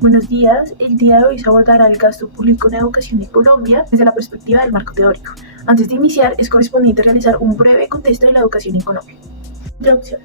Buenos días, el día de hoy se abordará el gasto público en educación en Colombia desde la perspectiva del marco teórico. Antes de iniciar, es correspondiente realizar un breve contexto de la educación en Colombia. Introducción.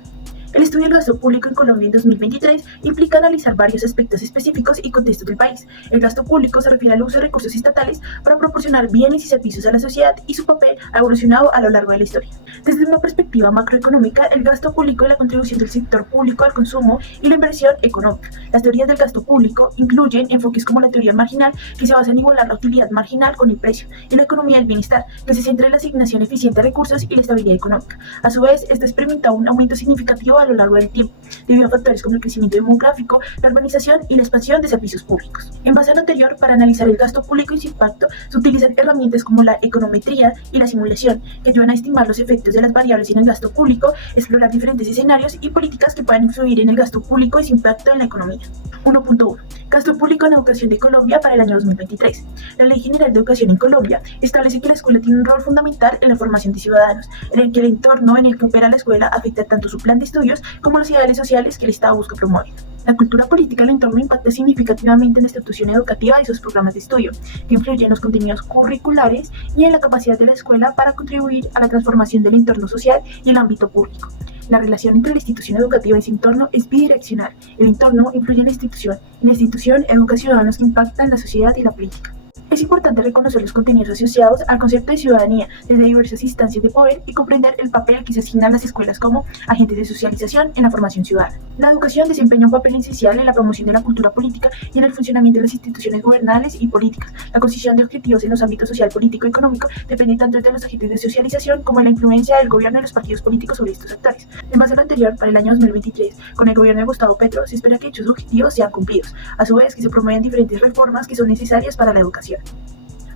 El estudio del gasto público en Colombia en 2023 implica analizar varios aspectos específicos y contextos del país. El gasto público se refiere al uso de recursos estatales para proporcionar bienes y servicios a la sociedad y su papel ha evolucionado a lo largo de la historia. Desde una perspectiva macroeconómica, el gasto público es la contribución del sector público al consumo y la inversión económica. Las teorías del gasto público incluyen enfoques como la teoría marginal, que se basa en igualar la utilidad marginal con el precio, y la economía del bienestar, que se centra en la asignación eficiente de recursos y la estabilidad económica. A su vez, esta experimenta un aumento significativo a lo largo del tiempo, debido a factores como el crecimiento demográfico, la urbanización y la expansión de servicios públicos. En base a lo anterior, para analizar el gasto público y su impacto, se utilizan herramientas como la econometría y la simulación, que ayudan a estimar los efectos de las variables en el gasto público, explorar diferentes escenarios y políticas que puedan influir en el gasto público y su impacto en la economía. 1.1. Gasto público en educación de Colombia para el año 2023. La Ley General de Educación en Colombia establece que la escuela tiene un rol fundamental en la formación de ciudadanos, en el que el entorno en el que opera la escuela afecta tanto su plan de estudios como los ideales sociales que el Estado busca promover. La cultura política del entorno impacta significativamente en la institución educativa y sus programas de estudio, que influyen en los contenidos curriculares y en la capacidad de la escuela para contribuir a la transformación del entorno social y el ámbito público. La relación entre la institución educativa y su entorno es bidireccional. El entorno influye en la institución educa ciudadanos que impactan la sociedad y la política. Es importante reconocer los contenidos asociados al concepto de ciudadanía desde diversas instancias de poder y comprender el papel que se asigna a las escuelas como agentes de socialización en la formación ciudadana. La educación desempeña un papel esencial en la promoción de la cultura política y en el funcionamiento de las instituciones gubernamentales y políticas. La concisión de objetivos en los ámbitos social, político y económico depende tanto de los agentes de socialización como de la influencia del gobierno y los partidos políticos sobre estos actores. En base a lo anterior, para el año 2023, con el gobierno de Gustavo Petro, se espera que dichos objetivos sean cumplidos, a su vez que se promuevan diferentes reformas que son necesarias para la educación.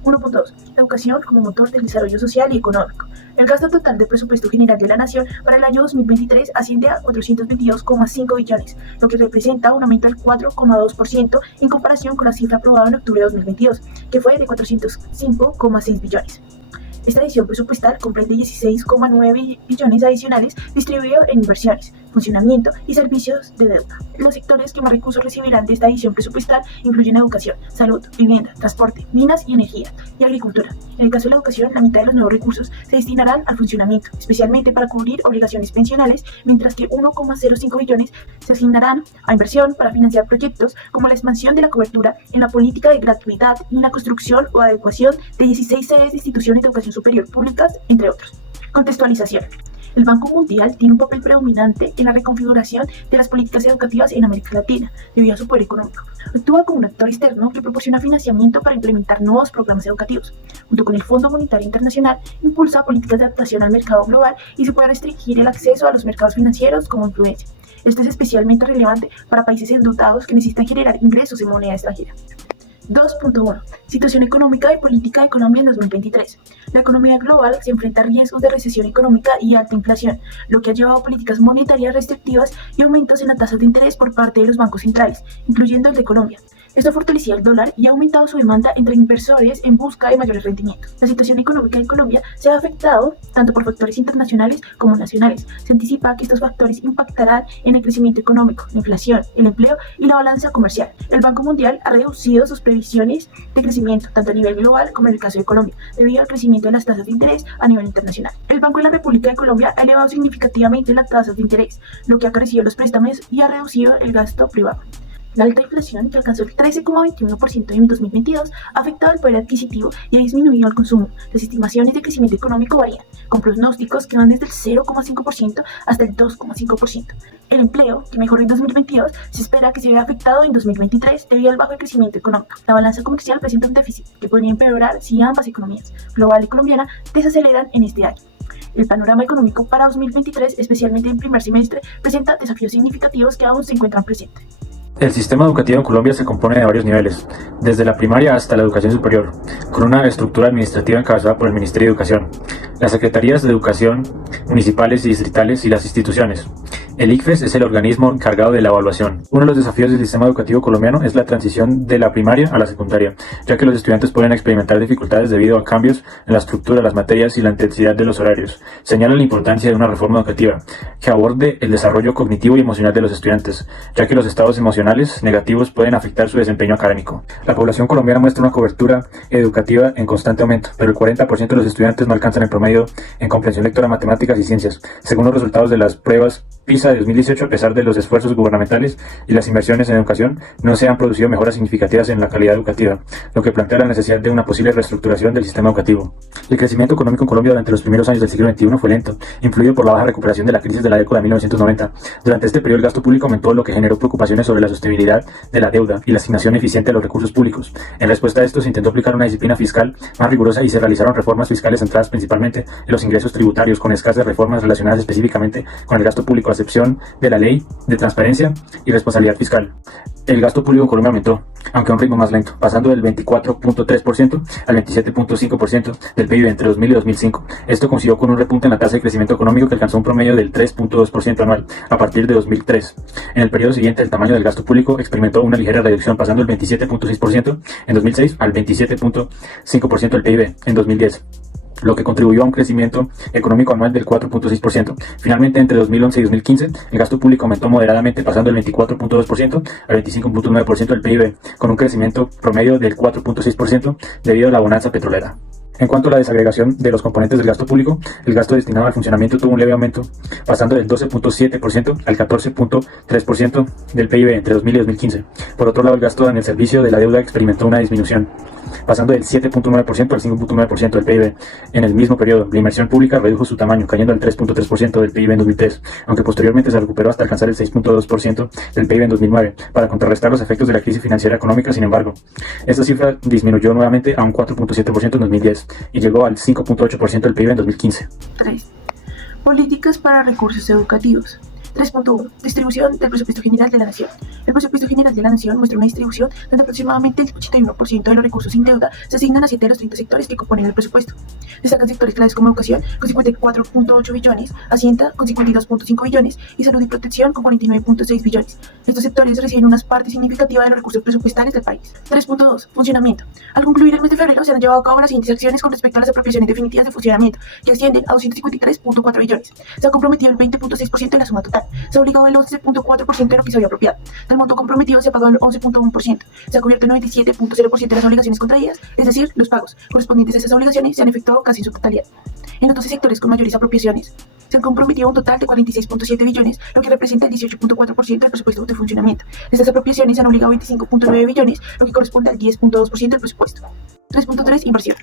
1.2. Educación como motor del desarrollo social y económico. El gasto total del presupuesto general de la Nación para el año 2023 asciende a 422,5 billones, lo que representa un aumento del 4,2% en comparación con la cifra aprobada en octubre de 2022, que fue de 405,6 billones. Esta edición presupuestal comprende 16,9 billones adicionales distribuidos en inversiones, funcionamiento y servicios de deuda. Los sectores que más recursos recibirán de esta edición presupuestal incluyen educación, salud, vivienda, transporte, minas y energía, y agricultura. En el caso de la educación, la mitad de los nuevos recursos se destinarán al funcionamiento, especialmente para cubrir obligaciones pensionales, mientras que 1,05 billones se asignarán a inversión para financiar proyectos como la expansión de la cobertura en la política de gratuidad y en la construcción o adecuación de 16 sedes de instituciones de educación superior públicas, entre otros. Contextualización. El Banco Mundial tiene un papel predominante en la reconfiguración de las políticas educativas en América Latina, debido a su poder económico. Actúa como un actor externo que proporciona financiamiento para implementar nuevos programas educativos. Junto con el Fondo Monetario Internacional, impulsa políticas de adaptación al mercado global y se puede restringir el acceso a los mercados financieros como influencia. Esto es especialmente relevante para países endeudados que necesitan generar ingresos en moneda extranjera. 2.1. Situación económica y política de Colombia en 2023. La economía global se enfrenta a riesgos de recesión económica y alta inflación, lo que ha llevado a políticas monetarias restrictivas y aumentos en las tasas de interés por parte de los bancos centrales, incluyendo el de Colombia. Esto ha fortalecido el dólar y ha aumentado su demanda entre inversores en busca de mayores rendimientos. La situación económica de Colombia se ha afectado tanto por factores internacionales como nacionales. Se anticipa que estos factores impactarán en el crecimiento económico, la inflación, el empleo y la balanza comercial. El Banco Mundial ha reducido sus previsiones de crecimiento tanto a nivel global como en el caso de Colombia, debido al crecimiento de las tasas de interés a nivel internacional. El Banco de la República de Colombia ha elevado significativamente las tasas de interés, lo que ha crecido los préstamos y ha reducido el gasto privado. La alta inflación, que alcanzó el 13,21% en 2022, ha afectado el poder adquisitivo y ha disminuido el consumo. Las estimaciones de crecimiento económico varían, con pronósticos que van desde el 0,5% hasta el 2,5%. El empleo, que mejoró en 2022, se espera que se vea afectado en 2023 debido al bajo crecimiento económico. La balanza comercial presenta un déficit que podría empeorar si ambas economías, global y colombiana, desaceleran en este año. El panorama económico para 2023, especialmente en primer semestre, presenta desafíos significativos que aún se encuentran presentes. El sistema educativo en Colombia se compone de varios niveles, desde la primaria hasta la educación superior, con una estructura administrativa encabezada por el Ministerio de Educación, las secretarías de educación municipales y distritales y las instituciones. El ICFES es el organismo encargado de la evaluación. Uno de los desafíos del sistema educativo colombiano es la transición de la primaria a la secundaria, ya que los estudiantes pueden experimentar dificultades debido a cambios en la estructura, las materias y la intensidad de los horarios. Señala la importancia de una reforma educativa que aborde el desarrollo cognitivo y emocional de los estudiantes, ya que los estados emocionales negativos pueden afectar su desempeño académico. La población colombiana muestra una cobertura educativa en constante aumento, pero el 40% de los estudiantes no alcanzan el promedio en comprensión lectora, matemáticas y ciencias, según los resultados de las pruebas PISA de 2018. A pesar de los esfuerzos gubernamentales y las inversiones en educación, no se han producido mejoras significativas en la calidad educativa, lo que plantea la necesidad de una posible reestructuración del sistema educativo. El crecimiento económico en Colombia durante los primeros años del siglo XXI fue lento, influido por la baja recuperación de la crisis de la década de 1990. Durante este periodo el gasto público aumentó, lo que generó preocupaciones sobre la sostenibilidad de la deuda y la asignación eficiente de los recursos públicos. En respuesta a esto se intentó aplicar una disciplina fiscal más rigurosa y se realizaron reformas fiscales centradas principalmente en los ingresos tributarios, con escasas reformas relacionadas específicamente con el gasto público, a excepción de la Ley de Transparencia y Responsabilidad Fiscal. El gasto público en Colombia aumentó, aunque a un ritmo más lento, pasando del 24.3% al 27.5% del PIB entre 2000 y 2005. Esto coincidió con un repunte en la tasa de crecimiento económico que alcanzó un promedio del 3.2% anual a partir de 2003. En el periodo siguiente, el tamaño del gasto público experimentó una ligera reducción, pasando del 27.6% en 2006 al 27.5% del PIB en 2010, lo que contribuyó a un crecimiento económico anual del 4.6%. Finalmente, entre 2011 y 2015, el gasto público aumentó moderadamente, pasando del 24.2% al 25.9% del PIB, con un crecimiento promedio del 4.6% debido a la bonanza petrolera. En cuanto a la desagregación de los componentes del gasto público, el gasto destinado al funcionamiento tuvo un leve aumento, pasando del 12.7% al 14.3% del PIB entre 2000 y 2015. Por otro lado, el gasto en el servicio de la deuda experimentó una disminución, pasando del 7.9% al 5.9% del PIB en el mismo periodo. La inversión pública redujo su tamaño, cayendo al 3.3% del PIB en 2003, aunque posteriormente se recuperó hasta alcanzar el 6.2% del PIB en 2009, para contrarrestar los efectos de la crisis financiera económica. Sin embargo, esta cifra disminuyó nuevamente a un 4.7% en 2010 y llegó al 5.8% del PIB en 2015. 3. Políticas para recursos educativos. 3.1. Distribución del presupuesto general de la Nación. El presupuesto general de la Nación muestra una distribución donde aproximadamente el 81% de los recursos sin deuda se asignan a 7 de los 30 sectores que componen el presupuesto. Destacan sectores claves como educación, con 54.8 billones, hacienda, con 52.5 billones, y salud y protección, con 49.6 billones. Estos sectores reciben una parte significativa de los recursos presupuestales del país. 3.2. Funcionamiento. Al concluir el mes de febrero, se han llevado a cabo las siguientes acciones con respecto a las apropiaciones definitivas de funcionamiento, que ascienden a 253.4 billones. Se ha comprometido el 20.6% de la suma total. Se ha obligado el 11.4% de lo que se había apropiado. Del monto comprometido se ha pagado el 11.1%. Se ha cubierto el 97.0% de las obligaciones contraídas, es decir, los pagos correspondientes a esas obligaciones se han efectuado casi en su totalidad. En los 12 sectores con mayores apropiaciones, se han comprometido un total de 46.7 billones, lo que representa el 18.4% del presupuesto de funcionamiento. De estas apropiaciones se han obligado 25.9 billones, lo que corresponde al 10.2% del presupuesto. 3.3. Inversión.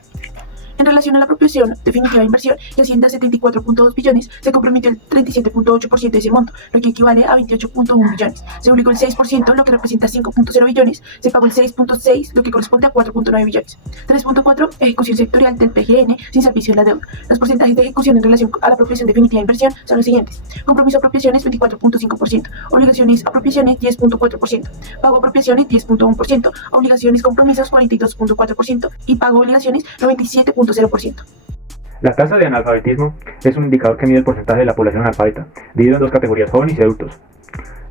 En relación a la apropiación definitiva de inversión, que asciende a 74.2 billones, se comprometió el 37.8% de ese monto, lo que equivale a 28.1 billones. Se obligó el 6%, lo que representa 5.0 billones. Se pagó el 6.6, lo que corresponde a 4.9 billones. 3.4. Ejecución sectorial del PGN sin servicio de la deuda. Los porcentajes de ejecución en relación a la apropiación definitiva de inversión son los siguientes: compromiso apropiaciones 24.5%, obligaciones apropiaciones 10.4%, pago apropiaciones 10.1%, obligaciones compromisos 42.4% y pago obligaciones 97.0%. La tasa de analfabetismo es un indicador que mide el porcentaje de la población analfabeta, dividido en dos categorías: jóvenes y adultos.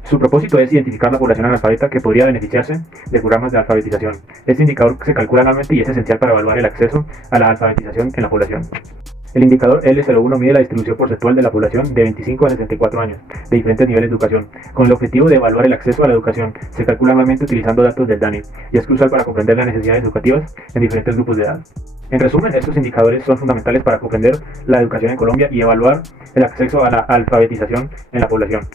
Su propósito es identificar la población analfabeta que podría beneficiarse de programas de alfabetización. Este indicador se calcula anualmente y es esencial para evaluar el acceso a la alfabetización en la población. El indicador L01 mide la distribución porcentual de la población de 25 a 64 años, de diferentes niveles de educación. Con el objetivo de evaluar el acceso a la educación, se calcula anualmente utilizando datos del DANE y es crucial para comprender las necesidades educativas en diferentes grupos de edad. En resumen, estos indicadores son fundamentales para comprender la educación en Colombia y evaluar el acceso a la alfabetización en la población.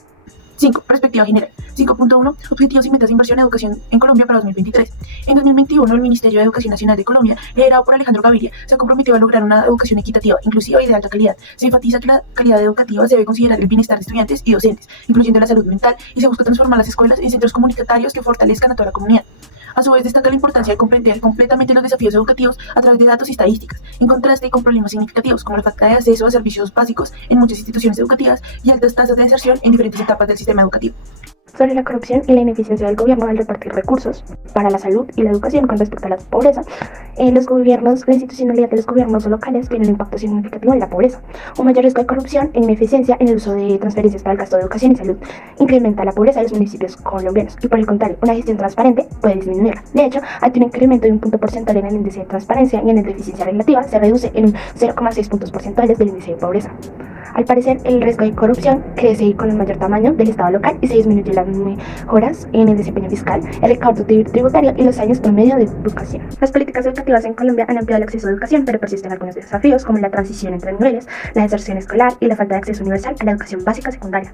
5. Perspectiva general. 5.1. Objetivos y metas de inversión en educación en Colombia para 2023. En 2021, el Ministerio de Educación Nacional de Colombia, liderado por Alejandro Gaviria, se ha comprometido a lograr una educación equitativa, inclusiva y de alta calidad. Se enfatiza que la calidad educativa se debe considerar el bienestar de estudiantes y docentes, incluyendo la salud mental, y se busca transformar las escuelas en centros comunitarios que fortalezcan a toda la comunidad. A su vez, destaca la importancia de comprender completamente los desafíos educativos a través de datos y estadísticas, en contraste con problemas significativos como la falta de acceso a servicios básicos en muchas instituciones educativas y altas tasas de deserción en diferentes etapas del sistema educativo. Sobre la corrupción y la ineficiencia del gobierno al repartir recursos para la salud y la educación con respecto a la pobreza, la institucionalidad de los gobiernos locales tiene un impacto significativo en la pobreza. Un mayor riesgo de corrupción e ineficiencia en el uso de transferencias para el gasto de educación y salud incrementa la pobreza de los municipios colombianos y, por el contrario, una gestión transparente puede disminuirla. De hecho, ante un incremento de un punto porcentual en el índice de transparencia y en el de eficiencia relativa, se reduce en un 0,6 puntos porcentuales del índice de pobreza. Al parecer, el riesgo de corrupción crece con el mayor tamaño del Estado local y se disminuye las mejoras en el desempeño fiscal, el recaudo tributario y los años promedio de educación. Las políticas educativas en Colombia han ampliado el acceso a educación, pero persisten algunos desafíos como la transición entre niveles, la deserción escolar y la falta de acceso universal a la educación básica secundaria.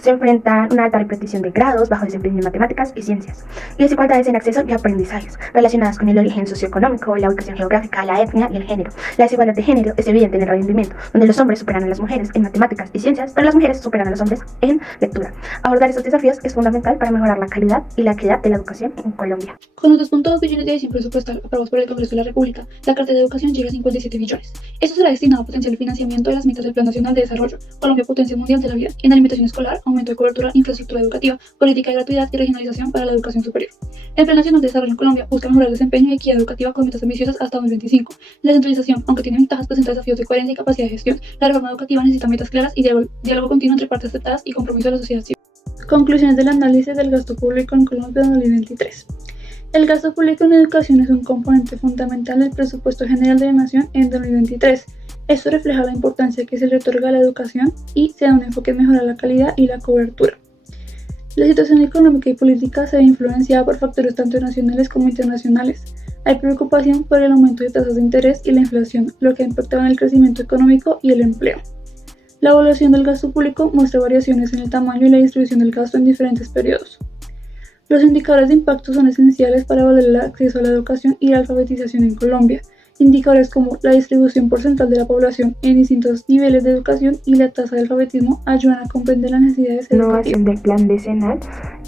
Se enfrentan una alta repetición de grados, bajo desempeño en matemáticas y ciencias, y desigualdades en acceso y aprendizajes relacionadas con el origen socioeconómico, la ubicación geográfica, la etnia y el género. La desigualdad de género es evidente en el rendimiento, donde los hombres superan a las mujeres en matemáticas y ciencias, pero las mujeres superan a los hombres en lectura. Abordar estos desafíos es fundamental para mejorar la calidad y la equidad de la educación en Colombia. Con los 2.2 billones de adición presupuestal aprobados por el Congreso de la República, la Cartera de Educación llega a 57 billones. Esto será destinado a potenciar el financiamiento de las metas del Plan Nacional de Desarrollo, Colombia Potencia Mundial de la Vida, en alimentación escolar, aumento de cobertura, infraestructura educativa, política de gratuidad y regionalización para la educación superior. El Plan Nacional de Desarrollo en Colombia busca mejorar el desempeño y equidad educativa con metas ambiciosas hasta 2025. La descentralización, aunque tiene ventajas, presenta desafíos de coherencia y capacidad de gestión. La reforma educativa necesita metas claras y diálogo continuo entre partes aceptadas y compromiso de la sociedad civil. Conclusiones del análisis del gasto público en Colombia en 2023. El gasto público en educación es un componente fundamental del presupuesto general de la Nación en 2023. Esto refleja la importancia que se le otorga a la educación y se da un enfoque en mejorar la calidad y la cobertura. La situación económica y política se ve influenciada por factores tanto nacionales como internacionales. Hay preocupación por el aumento de tasas de interés y la inflación, lo que ha impactado en el crecimiento económico y el empleo. La evaluación del gasto público muestra variaciones en el tamaño y la distribución del gasto en diferentes periodos. Los indicadores de impacto son esenciales para evaluar el acceso a la educación y la alfabetización en Colombia. Indicadores como la distribución porcentual de la población en distintos niveles de educación y la tasa de alfabetismo ayudan a comprender las necesidades educativas. La innovación del Plan Decenal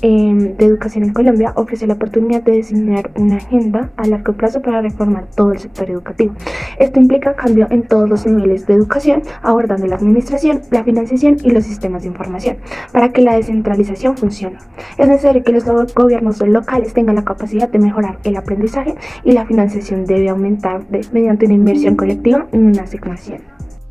de Educación en Colombia ofrece la oportunidad de diseñar una agenda a largo plazo para reformar todo el sector educativo. Esto implica cambio en todos los niveles de educación, abordando la administración, la financiación y los sistemas de información, para que la descentralización funcione. Es necesario que los gobiernos locales tengan la capacidad de mejorar el aprendizaje y la financiación debe aumentar mediante una inversión colectiva y una asignación.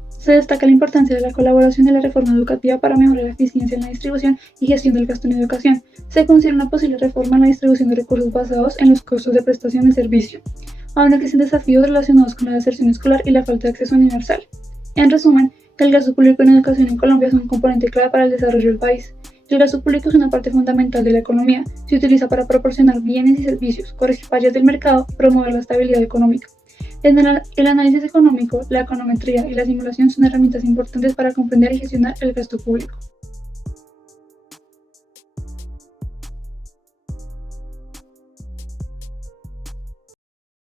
Se destaca la importancia de la colaboración y la reforma educativa para mejorar la eficiencia en la distribución y gestión del gasto en educación. Se considera una posible reforma en la distribución de recursos basados en los costos de prestación de servicio. Aún existen desafíos relacionados con la deserción escolar y la falta de acceso universal. En resumen, el gasto público en educación en Colombia es un componente clave para el desarrollo del país. El gasto público es una parte fundamental de la economía. Se utiliza para proporcionar bienes y servicios, corregir fallas del mercado y promover la estabilidad económica. El análisis económico, la econometría y la simulación son herramientas importantes para comprender y gestionar el gasto público.